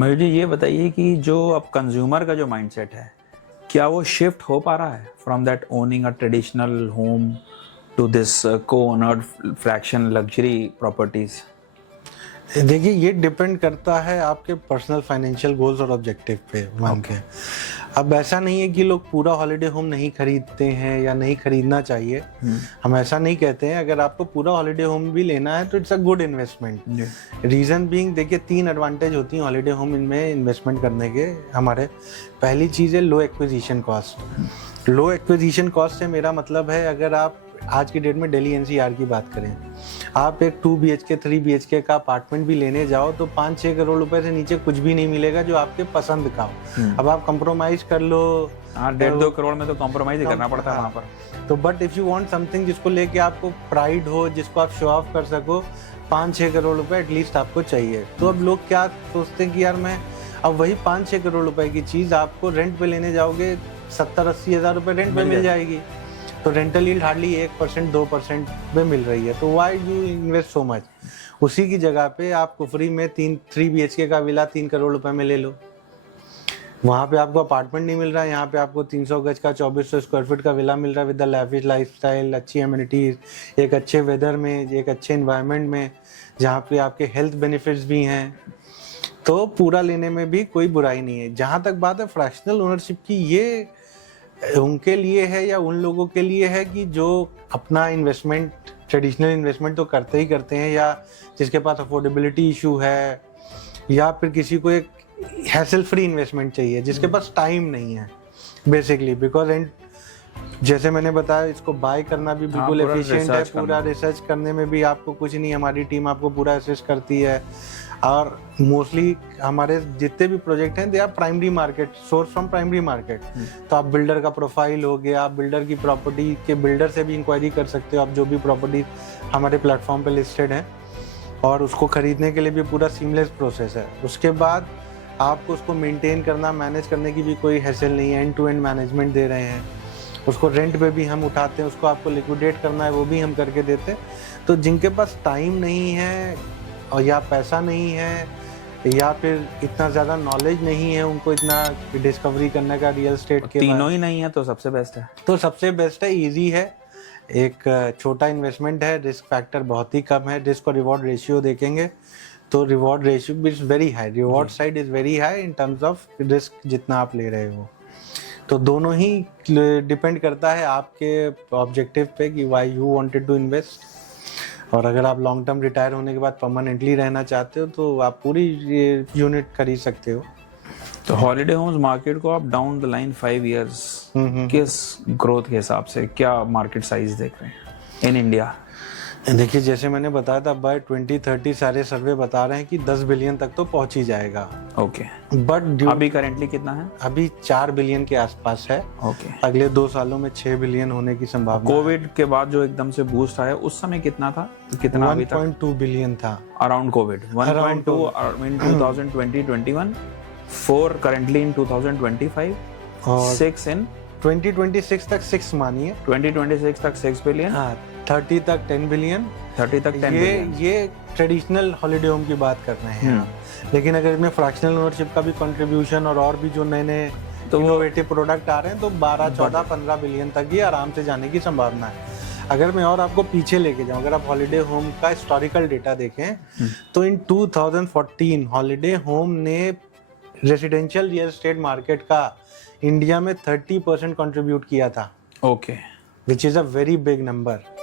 मुझे ये बताइए कि जो अब कंज्यूमर का जो माइंडसेट है, क्या वो शिफ्ट हो पा रहा है from that owning a traditional home to this co owned fraction luxury properties? देखिए, ये डिपेंड करता है आपके पर्सनल फाइनेंशियल गोल्स और ऑब्जेक्टिव पे मान के। अब ऐसा नहीं है कि लोग पूरा हॉलिडे होम नहीं खरीदते हैं या नहीं खरीदना चाहिए। हम ऐसा नहीं कहते हैं। अगर आपको पूरा हॉलिडे होम भी लेना है तो it's a good investment. Reason being, देखिए 3 एडवांटेज होती हैं हॉलिडे होम इनमें इन्वेस्टमेंट करने के हमारे। पहली चीज़ है लो एक्विजिशन कॉस्ट। लो एक्विजिशन कॉस्ट से मेरा मतलब है, अगर आप आज की डेट में दिल्ली एनसीआर की बात करें, आप एक 2 BHK 3 BHK का अपार्टमेंट भी लेने जाओ तो 5-6 करोड़ रुपए से नीचे कुछ भी नहीं मिलेगा जो आपके पसंद का हो। अब आप कंप्रोमाइज कर लो, 1.5-2 करोड़ में तो कॉम्प्रोमाइज ही करना पड़ता है वहाँ पर। तो but if you want something जिसको लेके आपको प्राइड हो, जिसको आप शो ऑफ कर सको, 5-6 करोड़ रुपए एटलीस्ट आपको चाहिए। तो अब लोग क्या सोचते हैं कि यार मैं अब वही 5-6 करोड़ रुपए की चीज़ आपको रेंट पे लेने जाओगे, 70-80 हज़ार रुपए रेंट पे मिल जाएगी। तो रेंटल यील्ड हार्डली 1% 2% में मिल रही है। तो why you invest so much? उसी की जगह पे आपको फ्री में 3 BHK का विला 3 करोड़ रुपए में ले लो। वहाँ पे आपको अपार्टमेंट नहीं मिल रहा है, यहाँ पे आपको 300 गज का 2400 स्क्वायर फीट का विला मिल रहा है विद द लैविश लाइफस्टाइल, अच्छी एमिनिटीज, एक अच्छे वेदर में, एक अच्छे इन्वायरमेंट में, जहाँ पे आपके हेल्थ बेनिफिट्स भी हैं। तो पूरा लेने में भी कोई बुराई नहीं है। जहाँ तक बात है फ्रैक्शनल ओनरशिप की, ये उनके लिए है या उन लोगों के लिए है कि जो अपना इन्वेस्टमेंट, ट्रेडिशनल इन्वेस्टमेंट तो करते ही करते हैं, या जिसके पास अफोर्डेबिलिटी इशू है, या फिर किसी को एक हैसल फ्री इन्वेस्टमेंट चाहिए, जिसके पास टाइम नहीं है बेसिकली। बिकॉज एंड जैसे मैंने बताया, इसको बाय करना भी बिल्कुल एफिशिएंट है। पूरा रिसर्च करने में भी आपको कुछ नहीं, हमारी टीम आपको पूरा असिस्ट करती है। और मोस्टली हमारे जितने भी प्रोजेक्ट हैं, they are primary market, source from primary market. तो आप बिल्डर का प्रोफाइल हो गया, आप बिल्डर की प्रॉपर्टी के बिल्डर से भी इंक्वायरी कर सकते हो, आप जो भी प्रॉपर्टी हमारे प्लेटफॉर्म पे लिस्टेड है, और उसको खरीदने के लिए भी पूरा सीमलेस प्रोसेस है। उसके बाद आपको उसको मेंटेन करना, मैनेज करने की भी कोई हैसल नहीं है। एंड टू एंड मैनेजमेंट दे रहे हैं। उसको रेंट पे भी हम उठाते हैं, उसको आपको लिक्विडेट करना है वो भी हम करके देते हैं। तो जिनके पास टाइम नहीं है, और या पैसा नहीं है, या फिर इतना ज़्यादा नॉलेज नहीं है उनको इतना डिस्कवरी करने का रियल एस्टेट के, तीनों ही नहीं है तो सबसे बेस्ट है। तो सबसे बेस्ट है, इजी है, एक छोटा इन्वेस्टमेंट है, रिस्क फैक्टर बहुत ही कम है। रिस्क और रिवॉर्ड रेशियो देखेंगे तो reward ratio is very high, reward side is very high in terms of risk जितना आप ले रहे हो। तो दोनों ही डिपेंड करता है आपके ऑब्जेक्टिव पे कि why you wanted to invest. और अगर आप लॉन्ग टर्म रिटायर होने के बाद परमानेंटली रहना चाहते हो तो आप पूरी यूनिट खरीद सकते हो। तो हॉलिडे होम्स मार्केट को आप डाउन द लाइन 5 इयर्स किस ग्रोथ के हिसाब से क्या मार्केट साइज देख रहे हैं इन इंडिया? देखिए, जैसे मैंने बताया था, बाय 2030 सारे सर्वे बता रहे हैं कि 10 बिलियन तक तो पहुंच ही जाएगा। ओके। बट अभी करेंटली कितना है? अभी 4 बिलियन के आसपास है। ओके। अगले 2 सालों में 6 बिलियन होने की संभावना। कोविड के बाद जो एकदम से बूस्ट आया, उस समय कितना था? कितना अभी तक? 1.2 बिलियन था around Covid. 1.2 in 2020-21, 4 currently in 2025, और 6 in 2026 तक 6 मानिए, 2026 तक 6 बिलियन, हाँ 30 तक 10 बिलियन। 30 तक 10 बिलियन। ये ट्रेडिशनल हॉलिडे होम की बात कर रहे हैं। लेकिन अगर इसमें फ्रैक्शनल ओनरशिप का भी कंट्रीब्यूशन और भी जो नए नए इनोवेटिव प्रोडक्ट आ रहे हैं तो 12, 14, 15 बिलियन तक ही आराम से जाने की संभावना है। अगर मैं और आपको पीछे लेके जाऊं, अगर आप हॉलिडे होम का हिस्टोरिकल डेटा देखें तो इन 2014 हॉलिडे होम ने रेसिडेंशियल रियल एस्टेट मार्केट का इंडिया में 30% कंट्रीब्यूट किया था। Okay. Which is a very big number.